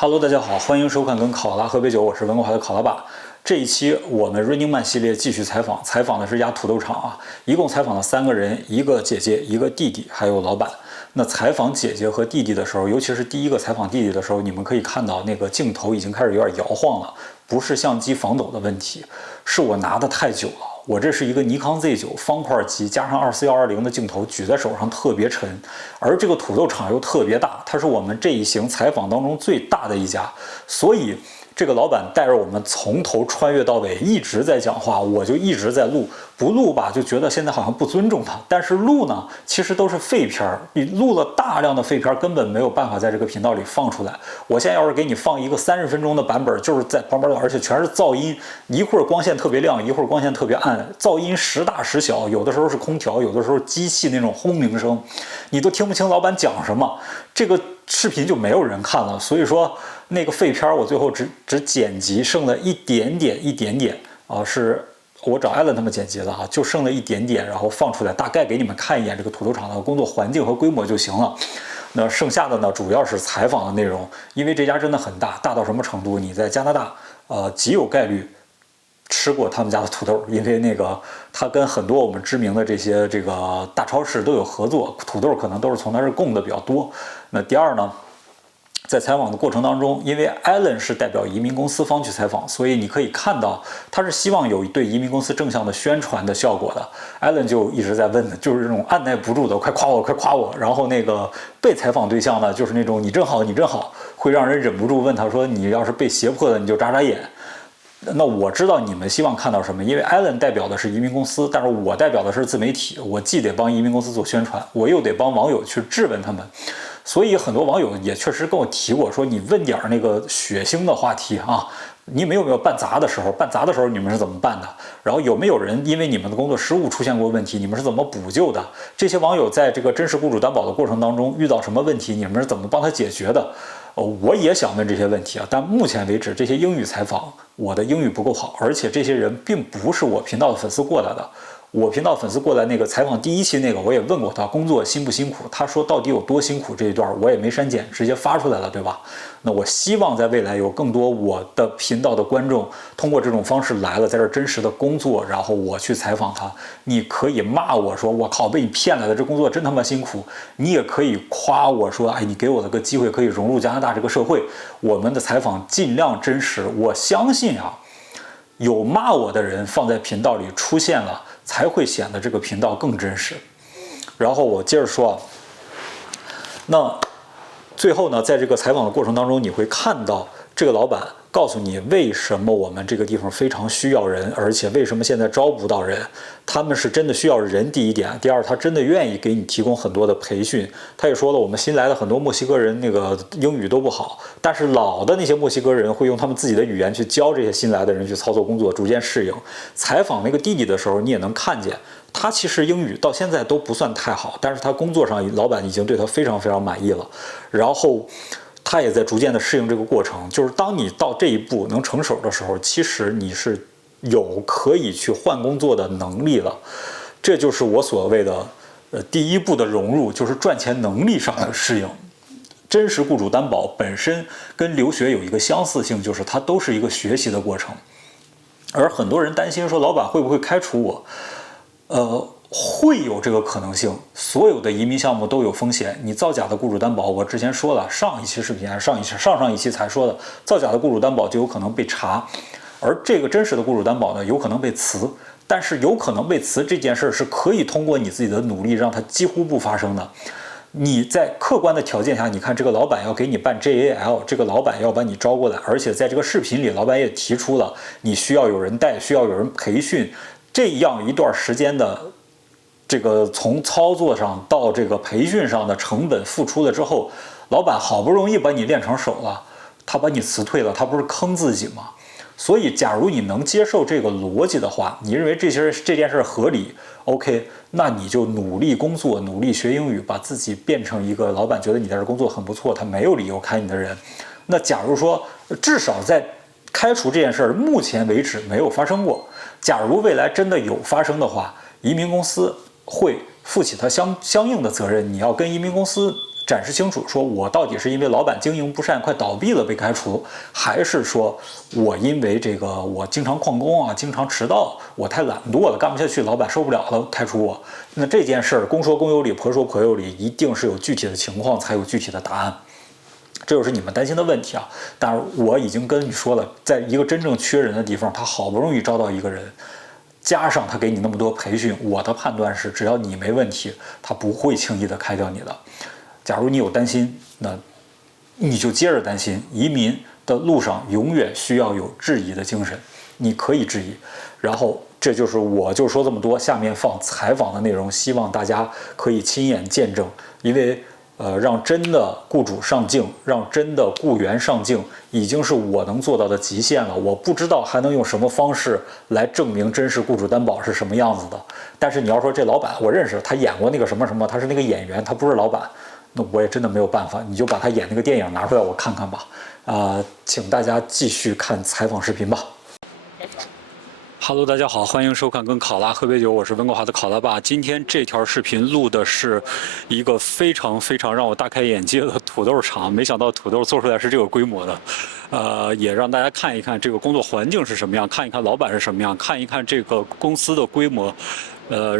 Hello， 大家好，欢迎收看跟考拉喝杯酒，我是温哥华的考拉爸。这一期我们 Running Man 系列继续采访的是一家土豆厂啊，一共采访了3个人，一个姐姐，一个弟弟，还有老板。那采访姐姐和弟弟的时候，尤其是第一个采访弟弟的时候，你们可以看到那个镜头已经开始有点摇晃了，不是相机防抖的问题，是我拿的太久了。我这是一个尼康 Z9 方块机加上24120的镜头，举在手上特别沉，而这个土豆厂又特别大，它是我们这一行采访当中最大的一家，所以这个老板带着我们从头穿越到尾，一直在讲话，我就一直在录，不录吧就觉得现在好像不尊重他，但是录呢，其实都是废片，你录了大量的废片，根本没有办法在这个频道里放出来。我现在要是给你放一个30分钟的版本，就是在旁边的，而且全是噪音，一会儿光线特别亮，一会儿光线特别暗，噪音时大时小，有的时候是空调，有的时候机器那种轰鸣声，你都听不清老板讲什么，这个视频就没有人看了。所以说那个废片我最后只剪辑剩了一点点啊，是我找艾伦他们剪辑的啊，就剩了一点点，然后放出来，大概给你们看一眼这个土豆厂的工作环境和规模就行了。那剩下的呢，主要是采访的内容，因为这家真的很大，大到什么程度？你在加拿大，极有概率吃过他们家的土豆，因为那个他跟很多我们知名的这个大超市都有合作，土豆可能都是从他这供的比较多。那第二呢？在采访的过程当中，因为艾伦是代表移民公司方去采访，所以你可以看到他是希望有对移民公司正向的宣传的效果的。艾伦就一直在问的，就是这种按耐不住的，快夸我，快夸我。然后那个被采访对象呢，就是那种你真好，你真好，会让人忍不住问他说，你要是被胁迫的，你就眨眨眼。那我知道你们希望看到什么，因为艾伦代表的是移民公司，但是我代表的是自媒体，我既得帮移民公司做宣传，我又得帮网友去质问他们。所以很多网友也确实跟我提过，说你问点那个血腥的话题啊，你们有没有办砸的时候？办砸的时候你们是怎么办的？然后有没有人因为你们的工作失误出现过问题？你们是怎么补救的？这些网友在这个真实雇主担保的过程当中遇到什么问题？你们是怎么帮他解决的？我也想问这些问题啊，但目前为止这些英语采访我的英语不够好，而且这些人并不是我频道的粉丝过来的。我频道粉丝过来那个采访第1期那个，我也问过他工作辛不辛苦，他说到底有多辛苦这一段我也没删减，直接发出来了，对吧？那我希望在未来有更多我的频道的观众通过这种方式来了，在这真实的工作，然后我去采访他。你可以骂我说我靠被你骗来的，这工作真他妈辛苦，你也可以夸我说哎你给我了个机会可以融入加拿大这个社会。我们的采访尽量真实，我相信啊有骂我的人放在频道里出现了，才会显得这个频道更真实。然后我接着说，那最后呢，在这个采访的过程当中，你会看到这个老板告诉你为什么我们这个地方非常需要人，而且为什么现在招不到人。他们是真的需要人，第一点。第二，他真的愿意给你提供很多的培训。他也说了，我们新来的很多墨西哥人那个英语都不好，但是老的那些墨西哥人会用他们自己的语言去教这些新来的人去操作工作，逐渐适应。采访那个弟弟的时候，你也能看见他其实英语到现在都不算太好，但是他工作上老板已经对他非常非常满意了。然后他也在逐渐的适应这个过程，就是当你到这一步能成手的时候，其实你是有可以去换工作的能力了。这就是我所谓的第一步的融入，就是赚钱能力上的适应。真实雇主担保本身跟留学有一个相似性，就是它都是一个学习的过程。而很多人担心说老板会不会开除我，会有这个可能性。所有的移民项目都有风险，你造假的雇主担保，我之前说了，上一期视频还是上一期才说的，造假的雇主担保就有可能被查，而这个真实的雇主担保呢，有可能被辞。但是有可能被辞这件事是可以通过你自己的努力让它几乎不发生的。你在客观的条件下，你看这个老板要给你办 JAL， 这个老板要把你招过来，而且在这个视频里，老板也提出了你需要有人带，需要有人培训，这样一段时间的这个从操作上到这个培训上的成本付出了之后，老板好不容易把你练成手了，他把你辞退了，他不是坑自己吗？所以假如你能接受这个逻辑的话，你认为这件事合理 ，OK， 那你就努力工作，努力学英语，把自己变成一个老板觉得你在这工作很不错，他没有理由开你的人。那假如说至少在开除这件事目前为止没有发生过，假如未来真的有发生的话，移民公司会负起它相应的责任，你要跟移民公司展示清楚，说我到底是因为老板经营不善快倒闭了被开除，还是说我因为这个我经常旷工啊，经常迟到，我太懒惰了，干不下去，老板受不了了开除我。那这件事儿公说公有理，婆说婆有理，一定是有具体的情况才有具体的答案。这就是你们担心的问题啊！但是我已经跟你说了，在一个真正缺人的地方，他好不容易招到一个人，加上他给你那么多培训，我的判断是，只要你没问题，他不会轻易的开掉你的。假如你有担心，那你就接着担心。移民的路上永远需要有质疑的精神，你可以质疑。然后这就是我就说这么多，下面放采访的内容，希望大家可以亲眼见证，因为。让真的雇主上镜，让真的雇员上镜，已经是我能做到的极限了。我不知道还能用什么方式来证明真实雇主担保是什么样子的。但是你要说这老板我认识，他演过那个什么什么，他是那个演员，他不是老板，那我也真的没有办法。你就把他演那个电影拿出来我看看吧。请大家继续看采访视频吧。Hello， 大家好，欢迎收看跟考拉喝杯酒，我是温哥华的考拉爸。今天这条视频录的是一个非常让我大开眼界的土豆厂，没想到土豆做出来是这个规模的，也让大家看一看这个工作环境是什么样，看一看老板是什么样，看一看这个公司的规模。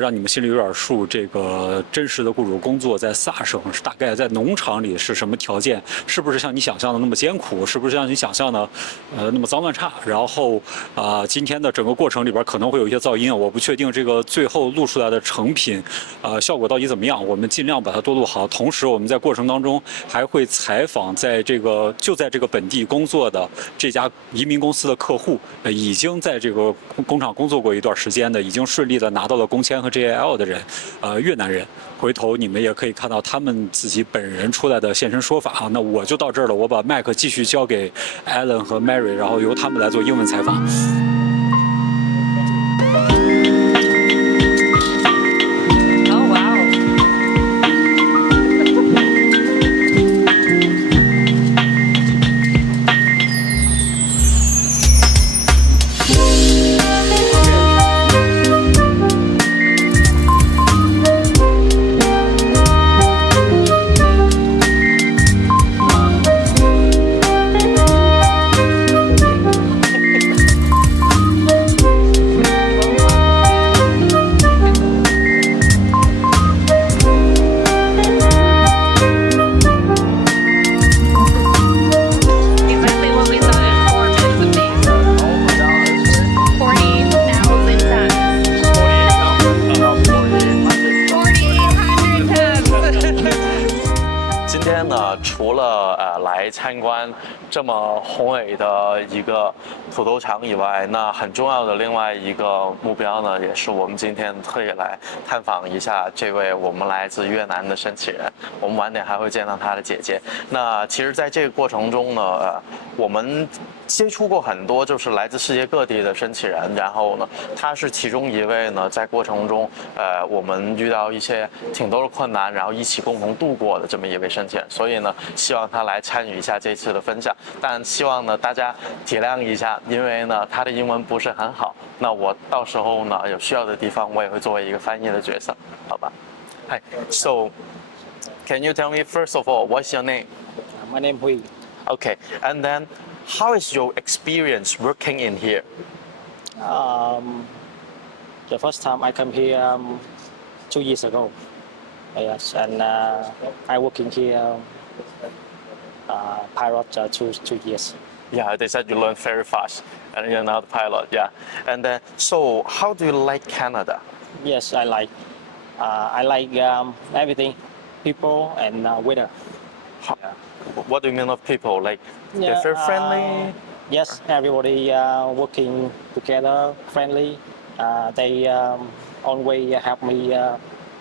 让你们心里有点数，这个真实的雇主工作在萨省是大概在农场里是什么条件？是不是像你想象的那么艰苦？是不是像你想象的那么脏乱差？然后今天的整个过程里边可能会有一些噪音，我不确定这个最后录出来的成品效果到底怎么样，我们尽量把它多录好。同时我们在过程当中还会采访在这个本地工作的这家移民公司的客户，已经在这个工厂工作过一段时间的，已经顺利的拿到了工签和 JAL 的人，越南人，回头你们也可以看到他们自己本人出来的现身说法啊。那我就到这儿了，我把麦克继续交给 Alan 和 Mary， 然后由他们来做英文采访。除了来参观这么宏伟的一个土豆厂以外，那很重要的另外一个目标呢，也是我们今天特意来探访一下这位我们来自越南的申请人。我们晚点还会见到他的姐姐。那其实，在这个过程中呢，我们接触过很多就是来自世界各地的申请人，然后呢，他是其中一位呢，在过程中，我们遇到一些挺多的困难，然后一起共同度过的这么一位申请人，所以呢，希望他来参与一下这次的分享，但希望呢大家体谅一下，因为呢他的英文不是很好，那我到时候呢有需要的地方，我也会作为一个翻译的角色，好吧？Hi, so can you tell me first of all what's your name? My name is Huy. Okay, and then how is your experience working in here? The first time I come here 2 years ago. Yes, and I working here pilot 2 years. Yeah, they said you learn very fast, and you're now the pilot. Yeah, and then so how do you like Canada? Yes, I like everything, people and weather. What do you mean of people? Like they're very friendly? Yes, everybody working together, friendly. They always help me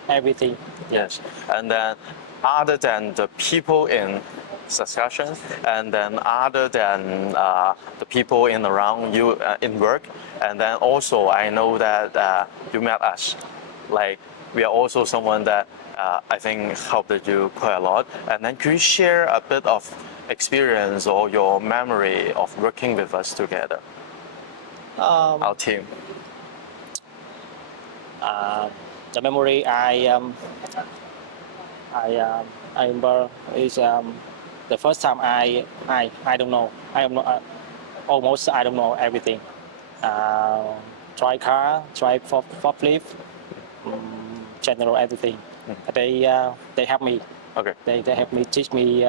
everything. Yes, and then other than the people in Saskatchewan, and then other than the people in around you in work, and then also I know that you met us. Like we are also someone that I think helped you quite a lot. And then could you share a bit of experience or your memory of working with us together? Our team. The memory I I remember is the first time I don't know. I am not almost I don't know everything. Try car, try forklift, general everything. They help me. Okay. They help me teach me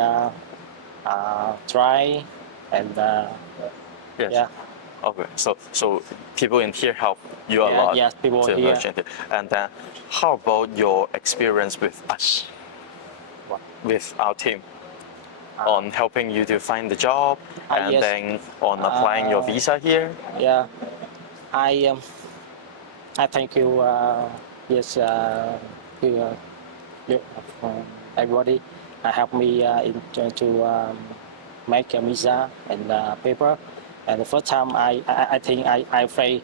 try and Yes. yeah. Okay. So people in here help you a lot. Yes, people to here. understand it. And then, how about your experience with us, What? with our team, on helping you to find the job, and yes. then on applying your visa here? Yeah, I thank you. Yes, you, everybody help me to make a visa and paper. And the first time I think I fail.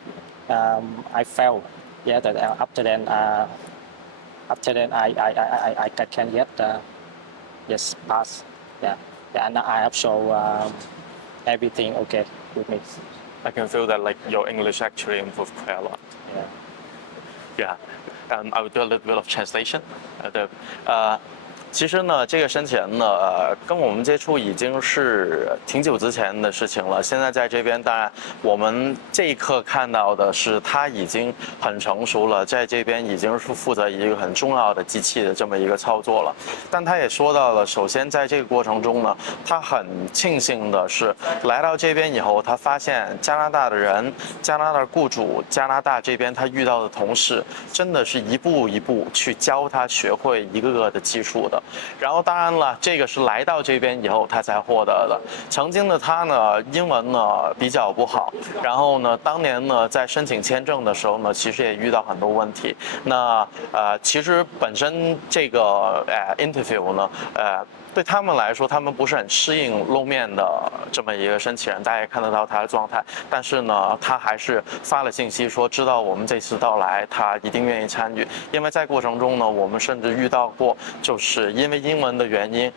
I failed. Yeah, that after then I can get yes pass. Yeah, yeah, and I have show everything okay with me. I can feel that like your English actually improved quite a lot. Yeah. Yeah, I will do a little bit of translation. 其实呢，这个申请呢，跟我们接触已经是挺久之前的事情了。现在在这边，当然我们这一刻看到的是它已经很成熟了，在这边已经是负责一个很重要的机器的这么一个操作了。但他也说到了，首先在这个过程中呢，他很庆幸的是来到这边以后，他发现加拿大的人、加拿大雇主、加拿大这边他遇到的同事，真的是一步一步去教他学会一个个的技术的。然后当然了，这个是来到这边以后他才获得的。曾经的他呢，英文呢比较不好，然后呢，当年呢在申请签证的时候呢，其实也遇到很多问题。那其实本身这个interview 呢，对他们来说，他们不是很适应露面的这么一个申请人，大家也看得到他的状态。但是呢，他还是发了信息说，知道我们这次到来，他一定愿意参与。因为在过程中呢，我们甚至遇到过，就是因为英文的原因，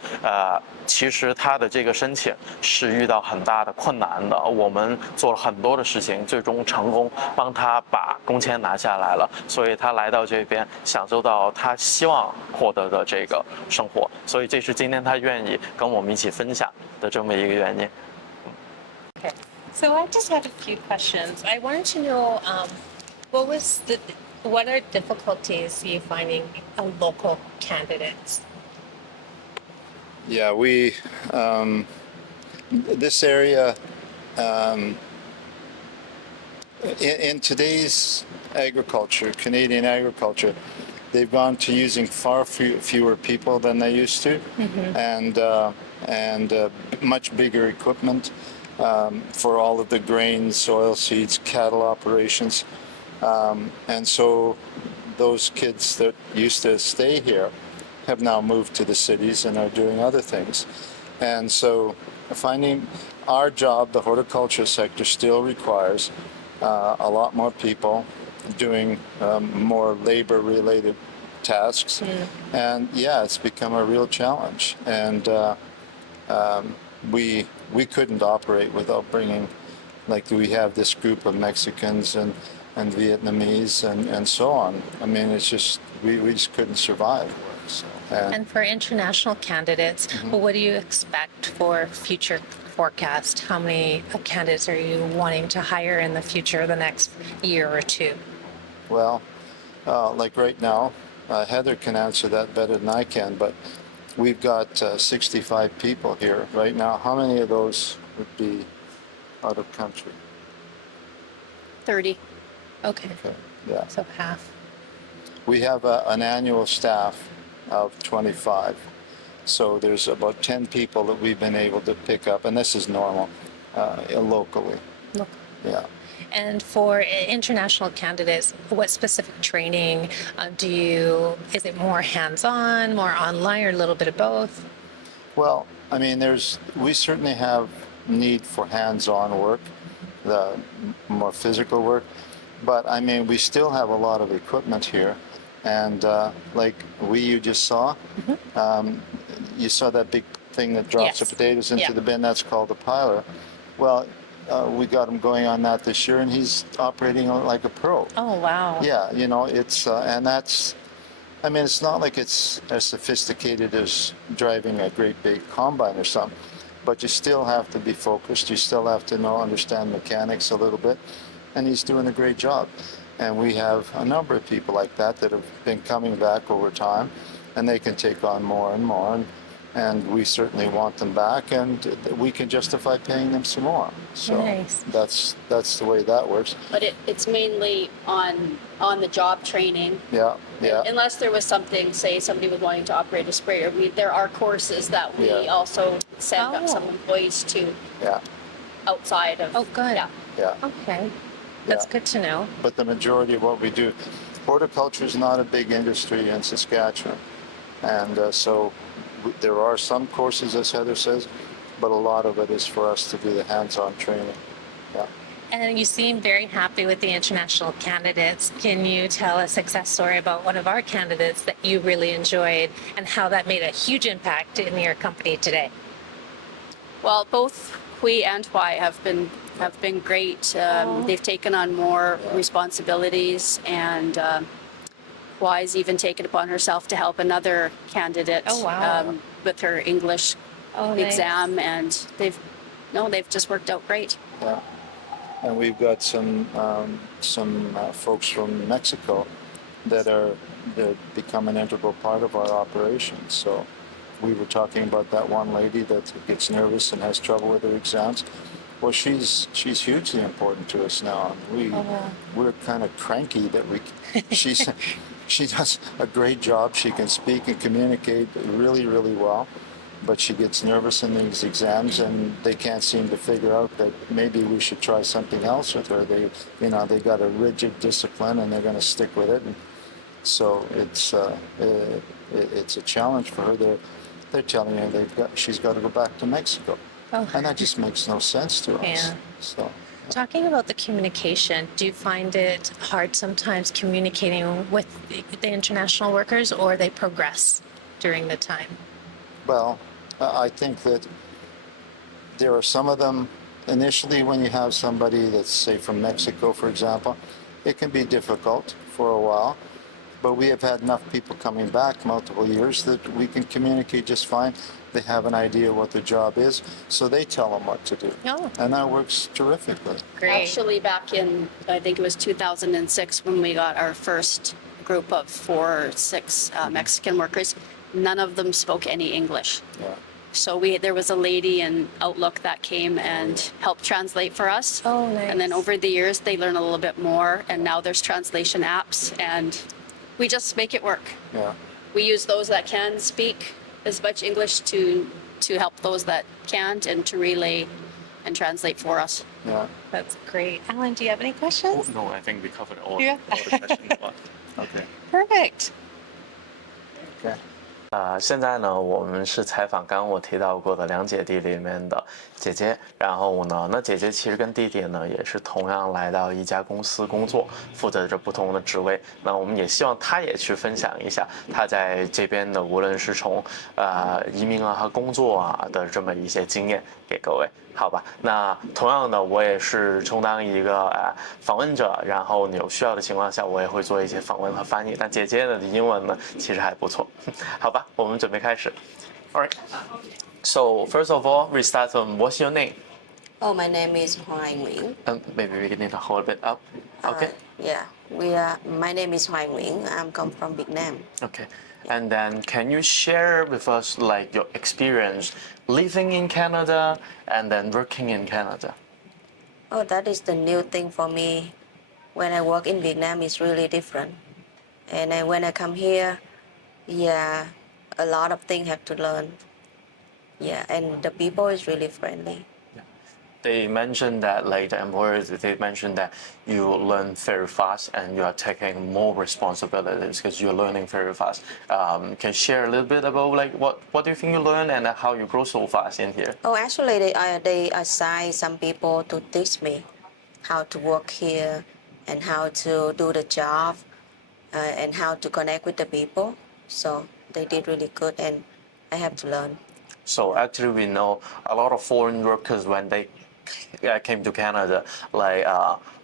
其实他的这个申请是遇到很大的困难的。我们做了很多的事情，最终成功帮他把工签拿下来了。所以他来到这边，享受到他希望获得的这个生活。所以这是今天他愿意跟我们一起分享的这么一个原因。Okay. So I just had a few questions. I wanted to know what are difficulties you finding local candidates? Yeah, this area, in today's agriculture, Canadian agriculture, they've gone to using far fewer people than they used to, and much bigger equipment for all of the grain, soil seeds, cattle operations. And so those kids that used to stay here have now moved to the cities and are doing other things. And so finding our job, the horticulture sector, still requires a lot more people doing more labor-related tasks. And yeah, it's become a real challenge. And we couldn't operate without bringing, like we have this group of Mexicans and Vietnamese and so on. I mean, it's just, we just couldn't survive. So, And for international candidates, what do you expect for future forecast? How many candidates are you wanting to hire in the future, the next year or two? Well, like right now, Heather can answer that better than I can, but we've got 65 people here right now. How many of those would be out of country? 30. Okay. Yeah. So half. We have an annual staff of 25. So there's about 10 people that we've been able to pick up, and this is normal, locally. Look. Yeah. And for international candidates, what specific training is it more hands-on, more online, or a little bit of both? Well, I mean, we certainly have need for hands-on work, the more physical work, but I mean, we still have a lot of equipment here. And like you just saw, you saw that big thing that drops the potatoes into the bin, that's called a piler. Well, we got him going on that this year, and he's operating like a pro. Oh, wow. Yeah, you know, it's and I mean, it's not like it's as sophisticated as driving a great big combine or something, but you still have to be focused. You still have to understand mechanics a little bit, and he's doing a great job. And we have a number of people like that have been coming back over time, and they can take on more and more. And we certainly want them back, and we can justify paying them some more. So Nice. that's the way that works. But it's mainly on the job training. Yeah, yeah. Unless there was something, say somebody was wanting to operate a sprayer, there are courses that we Yeah. also send Oh. some employees to Yeah, outside of. Oh, good. Yeah. yeah. Okay. That's Yeah. good to know. But the majority of what we do, horticulture is not a big industry in Saskatchewan. And so there are some courses, as Heather says, but a lot of it is for us to do the hands-on training. Yeah. And you seem very happy with the international candidates. Can you tell a success story about one of our candidates that you really enjoyed and how that made a huge impact in your company today? Well, both Hui and Huai have been great. They've taken on more responsibilities, and Huai's even taken upon herself to help another candidate Oh, wow. with her English Oh, nice. exam, and they've just worked out great. Yeah. And we've got some folks from Mexico that become an integral part of our operations. So we were talking about that one lady that gets nervous and has trouble with her exams. Well, she's hugely important to us now. We're kind of cranky that she does a great job. She can speak and communicate really, really well, but she gets nervous in these exams, and they can't seem to figure out that maybe we should try something else with her. They got a rigid discipline, and they're going to stick with it. And so it's a challenge for her. They're telling her she's got to go back to Mexico, and that just makes no sense to us. Yeah. So. Talking about the communication, do you find it hard sometimes communicating with the international workers, or they progress during the time? Well, I think that there are some of them, initially when you have somebody that's, say, from Mexico, for example, it can be difficult for a while, but we have had enough people coming back multiple years that we can communicate just fine. They have an idea what their job is, so they tell them what to do. Oh. And that works terrifically. Great. Actually, back in, I think it was 2006, when we got our first group of 4 or 6 Mexican workers, none of them spoke any English. Yeah. So there was a lady in Outlook that came and helped translate for us. Oh, nice. And then over the years, they learn a little bit more, and now there's translation apps, and we just make it work. Yeah. We use those that can speak as much English to help those that can't, and to relay and translate for us. Yeah. That's great. Alan, do you have any questions? No, I think we covered all Yeah. the questions. Okay. Perfect. Okay. 现在呢，我们是采访刚刚我提到过的两姐弟里面的姐姐，然后呢，那姐姐其实跟弟弟呢也是同样来到一家公司工作，负责着不同的职位。那我们也希望她也去分享一下她在这边的，无论是从移民啊和工作啊的这么一些经验给各位。好吧，那同样的，我也是充当一个访问者，然后有需要的情况下，我也会做一些访问和翻译。但姐姐的英文呢，其实还不错。好吧，我们准备开始。All right. So first of all, we start from what's your name? Oh, my name is Hoai Nguyen. Maybe we need to hold a bit up. Okay. Yeah, my name is Hoai Nguyen. I'm come from Vietnam. Okay. And then can you share with us like your experience living in Canada and then working in Canada? Oh, that is the new thing for me. When I work in Vietnam, it's really different. And when I come here, yeah, a lot of things have to learn. Yeah, and the people is really friendly. They mentioned that like the employers, they mentioned that you learn very fast and you are taking more responsibilities because you're learning very fast. Can you share a little bit about like what do you think you learn and how you grow so fast in here? Oh, actually, they assign some people to teach me how to work here and how to do the job and how to connect with the people. So they did really good, and I have to learn. So actually we know a lot of foreign workers when they came to Canada, like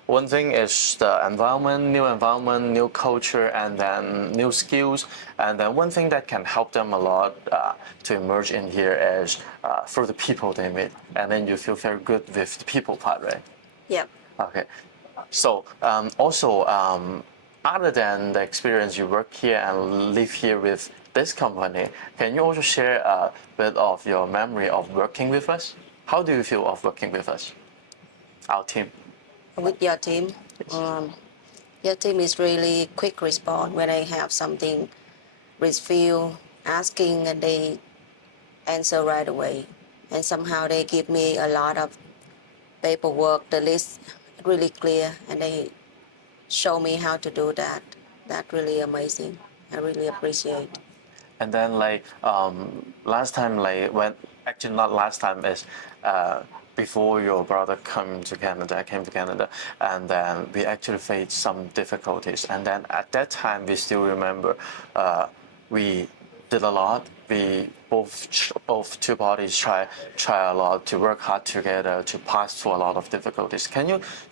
one thing is the environment, new culture, and then new skills. And then one thing that can help them a lot to emerge in here is through the people they meet. And then you feel very good with the people part, right? Yep. Okay. So also, other than the experience you work here and live here with this company, can you also share a bit of your memory of working with us? How do you feel of working with us, our team? With your team, your team is really quick response when I have something feel asking, and they answer right away. And somehow they give me a lot of paperwork, the list really clear, and they show me how to do that. That's really amazing. I really appreciate. And then like last time, like when actually not last time is before your brother came to Canada, and then we actually faced some difficulties. And then at that time, we still remember we did a lot. We both two parties try a lot to work hard together to pass through a lot of difficulties.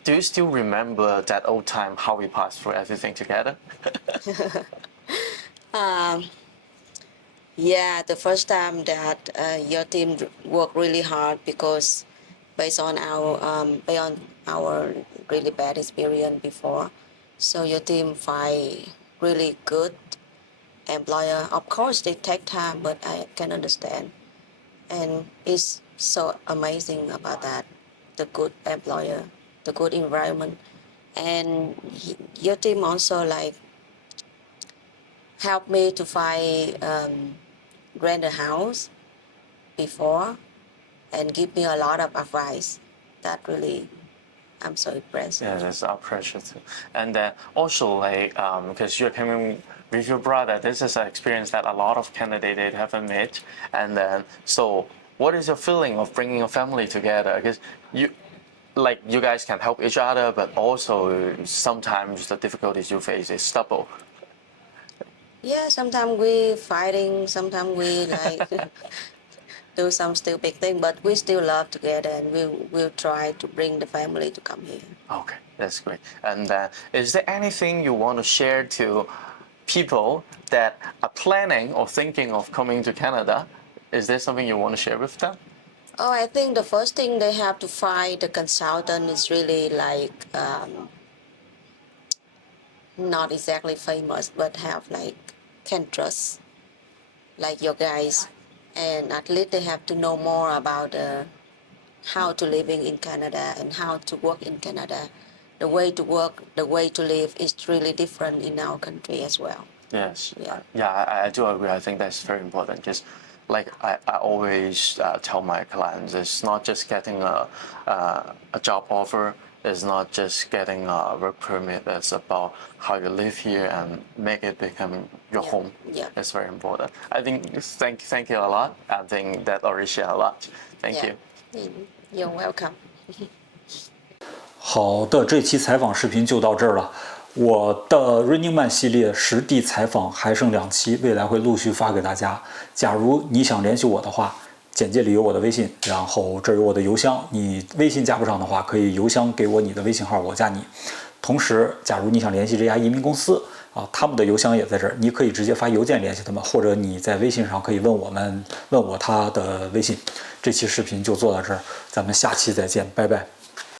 Do you still remember that old time how we passed through everything together? Yeah, the first time that your team worked really hard because based on our really bad experience before, so your team find really good employer. Of course, they take time, but I can understand, and it's so amazing about that, the good employer, the good environment, and your team also like helped me to find rent a house before and give me a lot of advice. That really, I'm so impressed. Yeah, that's our pressure too. And then also like because you're coming with your brother, this is an experience that a lot of candidates haven't met. And then so what is your feeling of bringing a family together? Because you guys can help each other, but also sometimes the difficulties you face is double. Yeah, sometimes we fighting, sometimes we like do some stupid thing, but we still love together, and we will try to bring the family to come here. Okay, that's great. And is there anything you want to share to people that are planning or thinking of coming to Canada? Is there something you want to share with them? Oh, I think the first thing they have to find the consultant is really like not exactly famous, but have like can trust, like your guys, and at least they have to know more about how to living in Canada and how to work in Canada. The way to work, the way to live is really different in our country as well. Yes. Yeah. I do agree. I think that's very important. Just like I always tell my clients, it's not just getting a job offer. It's not just getting a work permit. It's about how you live here and make it become your home. Yeah. It's very important. I think thank you a lot. I think that already share a lot. Thank you. You're welcome. 好的，这期采访视频就到这儿了。我的 Running Man 系列实地采访还剩2期，未来会陆续发给大家。假如你想联系我的话，简介里有我的微信，然后这儿有我的邮箱。你微信加不上的话，可以邮箱给我你的微信号，我加你。同时，假如你想联系这家移民公司啊，他们的邮箱也在这儿，你可以直接发邮件联系他们，或者你在微信上可以问我他的微信。这期视频就做到这儿，咱们下期再见，拜拜。